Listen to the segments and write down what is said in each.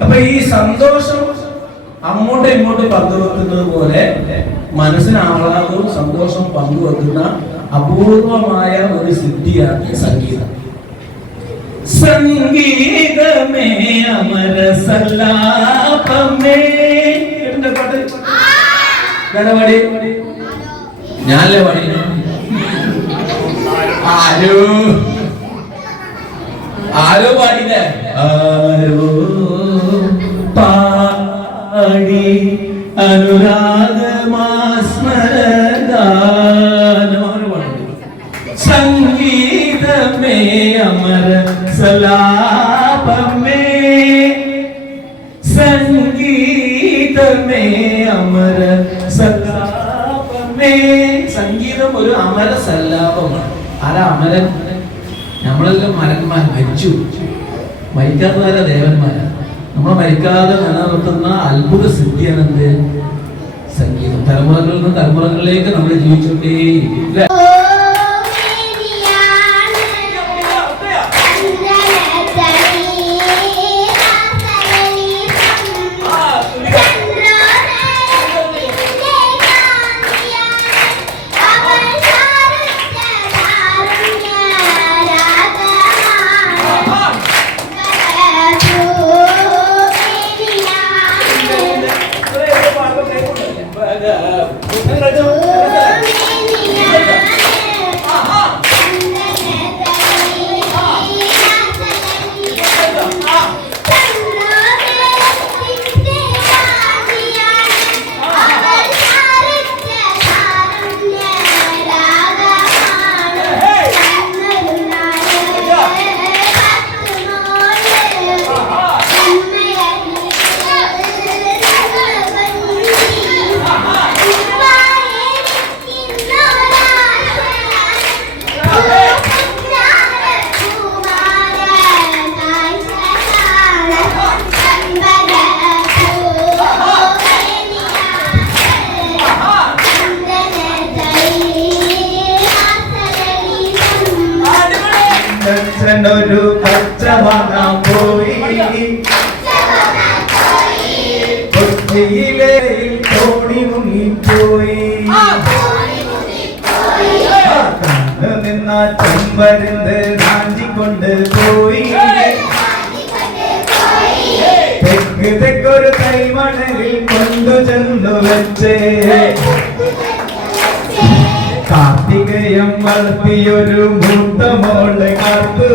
അപ്പൊ ഈ സന്തോഷം അങ്ങോട്ടും ഇങ്ങോട്ടും പങ്കുവെക്കുന്നത് പോലെ മനസ്സിന് ആഹ്ലാദവും സന്തോഷം പങ്കുവെക്കുന്ന അപൂർവമായ ഒരു സിദ്ധിയാണ് സംഗീതം. സംഗീതമേ അമര സല്ലാപമേ കേട്ടിട്ടുണ്ടോ പാട്ട്? ഇതാരാ പാടി? ഞാനല്ലേ പാടി ആരോ? ആരോ പാടില്ലേ? ആരോ പാടി അനുരാഗമാസ്മരദാനം അവർ പാടുന്നു സംഗീതമേ അമര സലാപമേ. സംഗീതമേ അമര സലാപമേ. സംഗീതം ഒരു അമര സല്ലാപമാണ് ആരാ അമരൻ? നമ്മളെല്ലാം മരന്മാർ മരിച്ചു. മരിക്കാത്തവരാ ദേവന്മാരാ. നമ്മൾ മരിക്കാതെ നിലനിർത്തുന്ന അത്ഭുത സിദ്ധിയാണ് എന്ത് സംഗീതം. തലമുറകളിൽ നിന്ന് തലമുറകളിലേക്ക് നമ്മൾ ജീവിച്ചുകൊണ്ടേയിരിക്കും ഇല്ലേ? ഒരു പച്ച വാങ്ങാൻ പോയി. കൊച്ചിയിലെ തോണി മുങ്ങിപ്പോയി. നിന്ന ചെമ്പരുന്ന് നാഞ്ചിക്കൊണ്ട് പോയി. തെക്ക് തെക്കൊരു കൈമണലിൽ കൊണ്ടു ചെന്നു വെച്ചേ. കാർത്തികയം വളർത്തിയൊരു മൂത്ത മോളെ കാത്തു.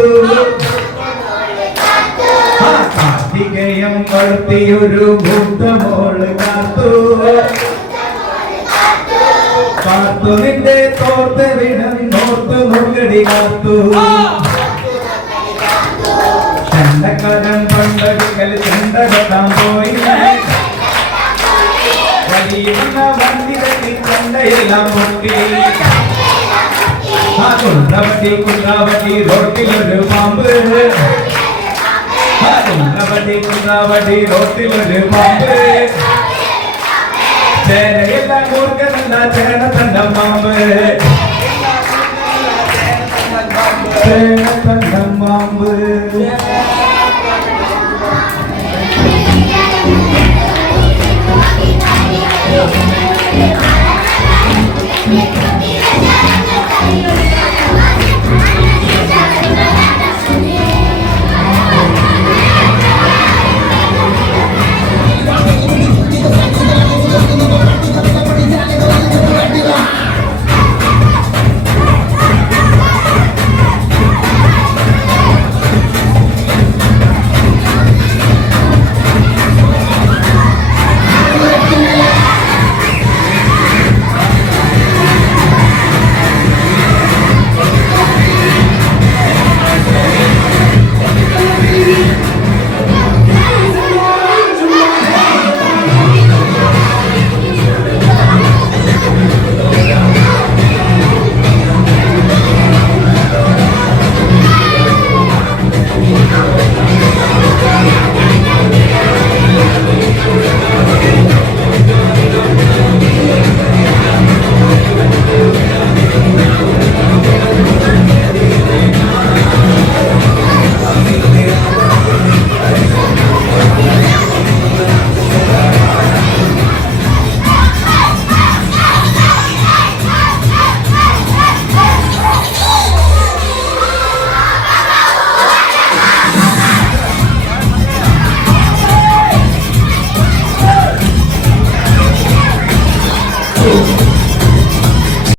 കാർത്തികയം വളർത്തിയൊരു മൂത്ത മോൾ കാത്തു. കാത്തു നിന്റെ തോർത്ത് വിടം നോർത്ത് മുങ്ങടി കാത്തു. ചെണ്ടക്കരം പണ്ടടുക്കൽ నమ్ముంది గుండ్రవటి గుండ్రవటి రోటిలొడు పాంబు గుండ్రవటి గుండ్రవటి రోటిలొడు పాంబు சேரையில மூர்க்கனல்ல சேர தந்த மாம்பு சேர தந்த மாம்பு